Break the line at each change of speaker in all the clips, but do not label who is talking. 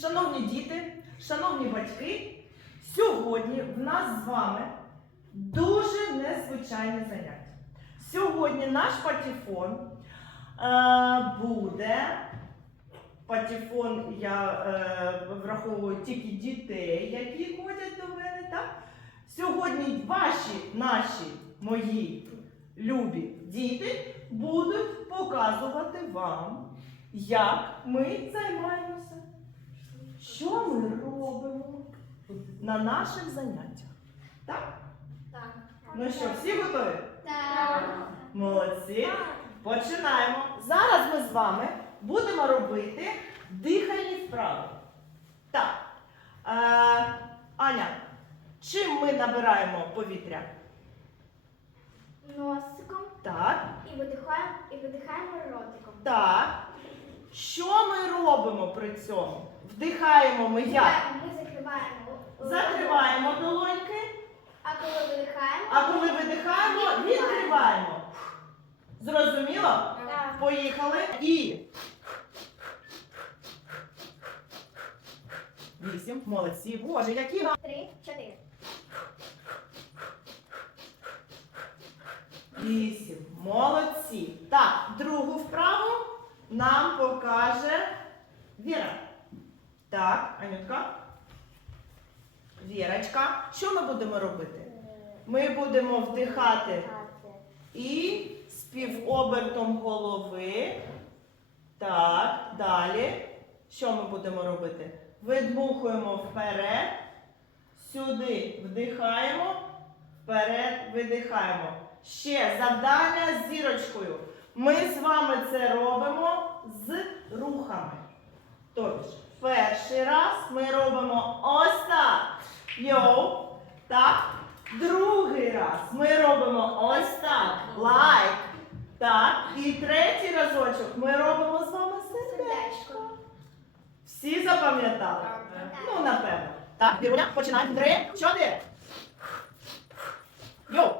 Шановні діти, шановні батьки, сьогодні в нас з вами дуже незвичайне заняття. Сьогодні наш патефон е, буде. Патефон я е, враховую тільки дітей, які ходять до мене. Так? Сьогодні ваші, наші, мої любі діти будуть показувати вам, як ми займаємося, що ми робимо на наших заняттях. Так?
Так.
Ну що, всі готові?
Так.
Молодці. Починаємо. Зараз ми з вами будемо робити дихальні вправи. Так. Е, Аня, чим ми набираємо повітря?
Носиком
Так.
і видихаємо, і видихаємо ротиком.
Так. Що ми робимо при цьому? Вдихаємо ми як?
Ми закриваємо.
Закриваємо долоньки,
А коли видихаємо,
а коли видихаємо, відкриваємо. Зрозуміло?
Так.
Поїхали. І. Вісім. Молодці. Боже, які гарні.
Три, чотири.
Вісім. Молодці. Так, другу вправу нам покаже Віра. Так, Анютка. Вірочка. Що ми будемо робити? Ми будемо вдихати і співобертом голови. Так, далі. Що ми будемо робити? Видмухуємо вперед, сюди вдихаємо, вперед видихаємо. Ще завдання з зірочкою. Ми з вами це робимо з рухами. Тобто, перший раз ми робимо ось так. Йоу. Так. Другий раз ми робимо ось так. Лайк. Так. І третій разочок ми робимо з вами сердечко. Всі запам'ятали? Ну, напевно. Так, Віруня, починаємо. Три, чотири. Йоу.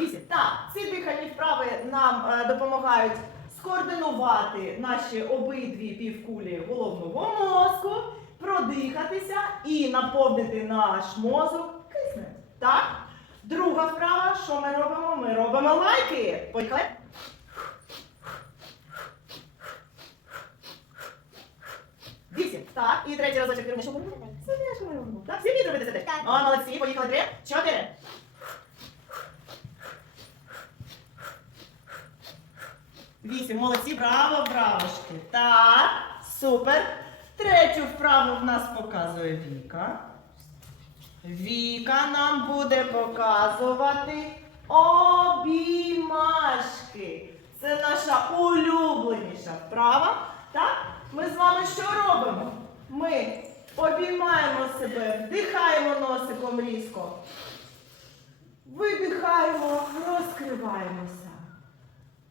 Вісім. Так, ці дихальні вправи нам е, допомагають скоординувати наші обидві півкулі головного мозку, продихатися і наповнити наш мозок киснем. Так? Друга вправа, що ми робимо? Ми робимо лайки. Поїхали. Вісім. Так, і третій разочок Віруня, що ми робимо? Сердечко ми робимо. Так, всі вміють робити сердечко?
Так.
Молодці, поїхали. Три, чотири. Вісім. Молодці, браво, бравошки. Так, супер. Третю вправу в нас показує Віка. Віка нам буде показувати обіймашки. Це наша улюбленіша вправа. Так? Ми з вами що робимо? Ми обіймаємо себе, вдихаємо носиком різко. Видихаємо, розкриваємося.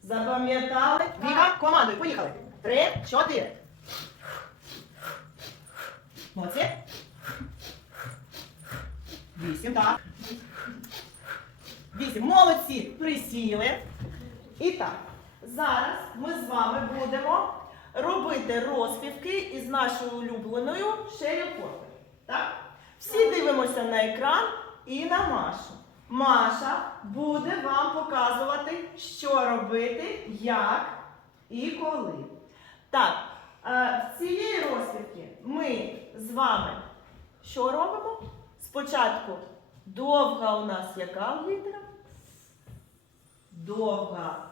Запам'ятали? Віка, командуй, поїхали. Три, чотири. Молодці. Вісім, так. Вісім. Молодці. Присіли. І так, зараз ми з вами будемо робити розпівки із нашою улюбленою Шері Поттер. Так? Всі дивимося на екран і на Машу. Маша буде вам показувати, що робити, як і коли. Так, е, в цієї розпівки ми з вами що робимо? Спочатку довга у нас яка літера? Довга.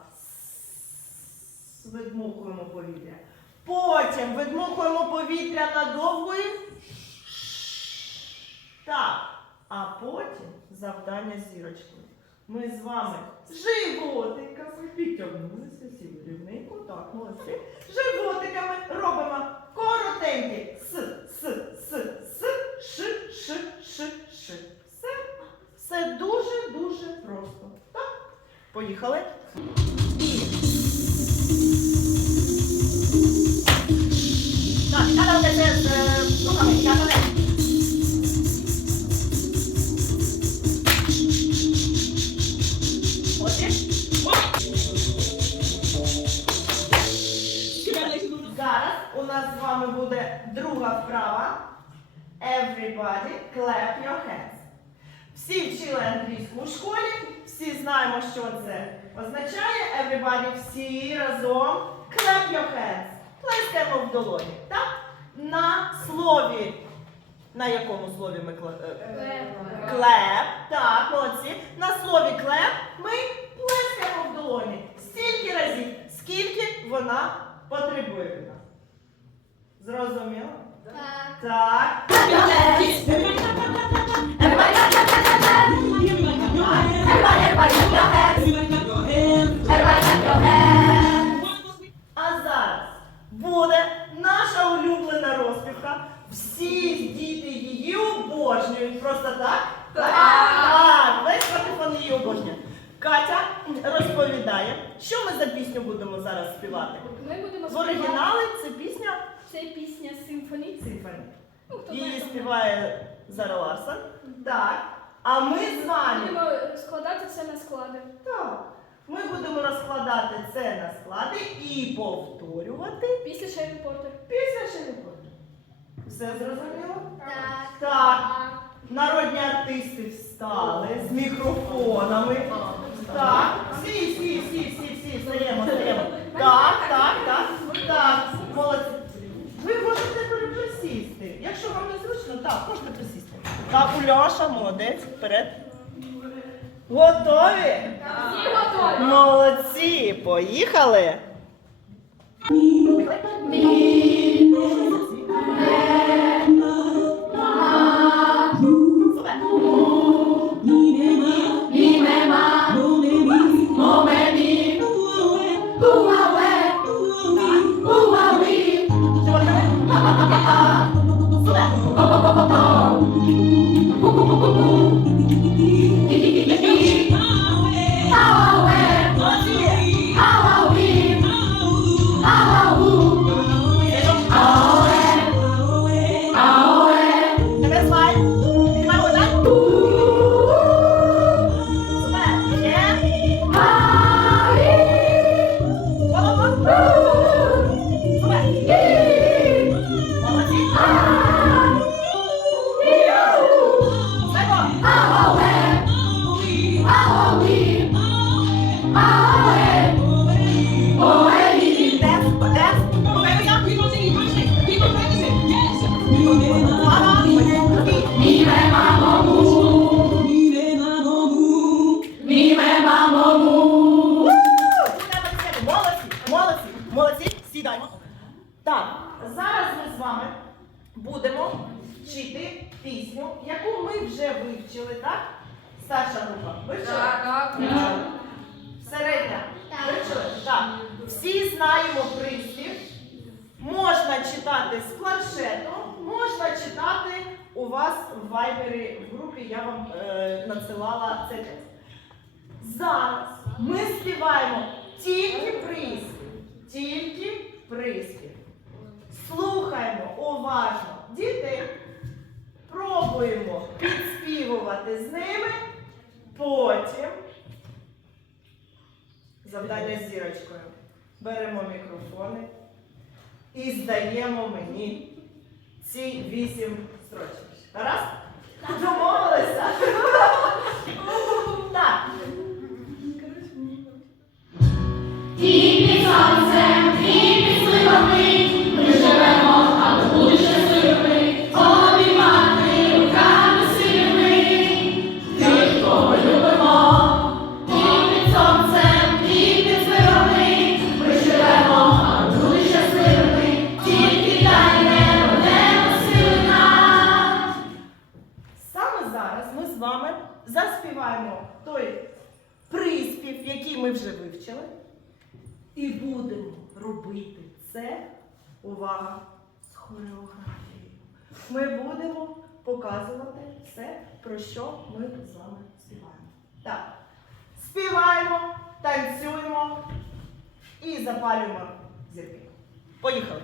Видмухуємо повітря. Потім видмухуємо повітря на довгої. Так. А потім завдання з зірочкою. Ми з вами животиками підтягнулися всі рівненько. Так, молодці. Животиками робимо коротенькі с, с, с, с, ш, ш, ш, ш. Все. Все дуже-дуже просто. Так? Поїхали. Вправа. Everybody clap your hands. Всі вчили англійську у школі, всі знаємо, що це означає. Everybody, всі разом. Clap your hands. Плескаємо в долоні. Так? На слові. На якому слові ми е, Клеп, так, молодці. На слові клеп ми плескаємо в долоні. Стільки разів, скільки вона потребує. Зрозуміло?
Так.
А зараз буде наша улюблена розпівка. Всі діти її обожнюють. Просто так? Так. Так, весь патефон її обожнює. Катя розповідає, що ми за пісню будемо зараз співати.
Ми будемо
В оригіналі це пісня
Це пісня Симфонії.
Симфоні.
Ну, хто
Її
знає, то
співає Зара Ларсон. Так. А ми з вами.
Будемо складати це на склади.
Так. Ми будемо розкладати це на склади і повторювати
Після Шері Поттер.
після Шелепоти. Все зрозуміло?
Так.
Так. Народні артисти встали з мікрофонами. Так. Всі, всі, всі, всі, всі, встаємо, встаємо. Так, так, так. Так. Молодці. Ви можете переприсісти. Якщо вам не зручно, так, можете присісти. Так, Ульоша, молодець, вперед. Готові?
Всі готові?
Молодці, поїхали. Будемо вчити пісню, яку ми вже вивчили, так? Старша група. Вивчили? Середня.
Так.
Вивчили? Так. Всі знаємо приспів. Можна читати з планшету, можна читати у вас в вайбері в групі, я вам е, надсилала цей текст. Зараз ми співаємо тільки приспів. Тільки приспів. Слухаємо уважно. Діти, пробуємо підспівувати з ними. Потім завдання з зірочкою. Беремо мікрофони і здаємо мені ці вісім строчок. Раз? Домовилися? Ми будемо показувати все, про що ми з вами співаємо. Так, співаємо, танцюємо і запалюємо зірки. Поїхали!